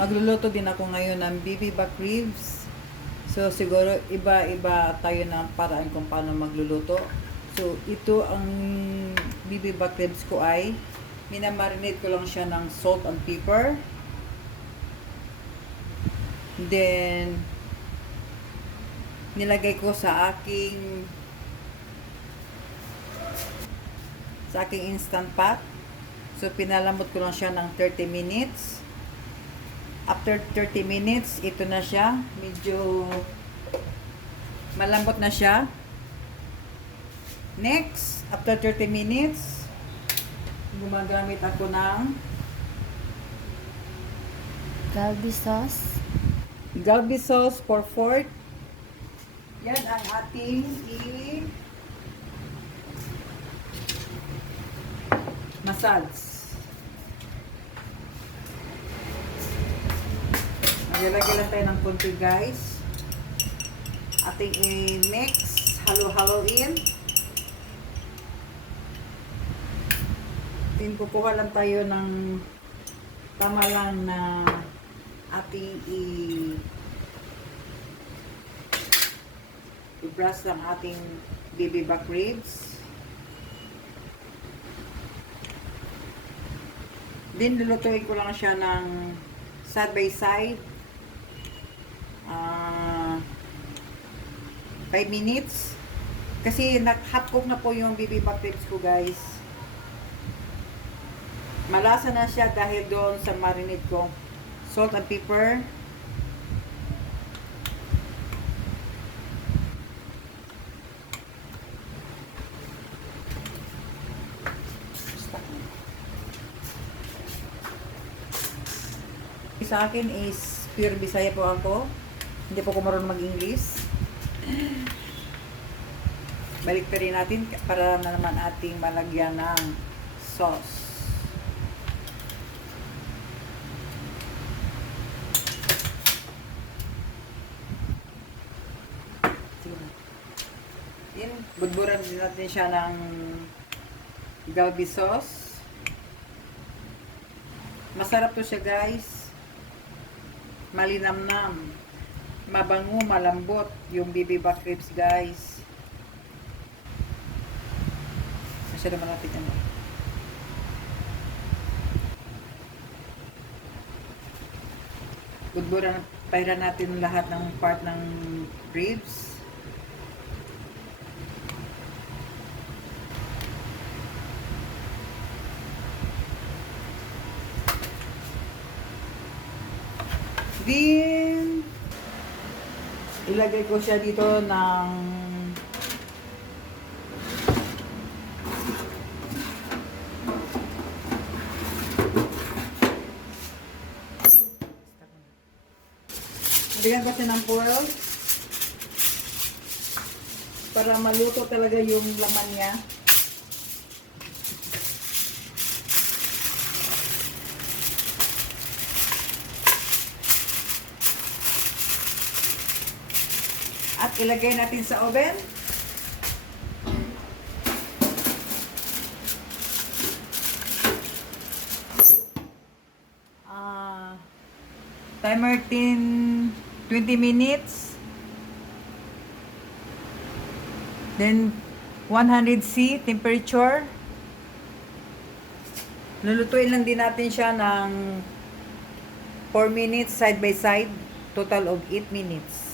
Magluluto din ako ngayon ng bibimbap ribs. So, siguro iba-iba tayo ng paraan kung paano magluluto. So, ito ang bibimbap ribs ko ay minamarinate ko lang siya ng salt and pepper. Then, nilagay ko sa aking instant pot. So, pinalamot ko lang siya ng 30 minutes. After 30 minutes, ito na siya. Medyo malambot na siya. Next, after 30 minutes, gumagamit ako ng Galbi sauce for 4. Yan ang ating massage. Maglagay lang tayo ng konti, guys. Ating i-mix, halo-haloin. Then kukuha lang tayo ng tama lang na ating i-brush lang ating bibimbap ribs. Then lulutuin ko lang siya ng side by side. 5 minutes. Kasi half cook na po yung bibimbap ribs ko, guys. Malasa na siya dahil doon sa marinade ko. Salt and pepper. Sa akin is pure Bisaya po ako. Hindi po ako marunong mag-English. Balik pa rin natin para na naman ating malagyan ng sauce. Yan, budburan din natin siya ng Galbi sauce. Masarap to siya, guys. Malinamnam. Mabango, malambot yung bibimbap ribs, guys. Masyado malapit yan. Budburan, pairan natin lahat ng part ng ribs. Then, ilagay ko siya dito ng bigyan ko siya ng foil para maluto talaga yung laman niya. At ilagay natin sa oven. Timer 20 minutes. Then 100°C temperature. Lulutuin lang din natin siya ng 4 minutes side by side. Total of 8 minutes.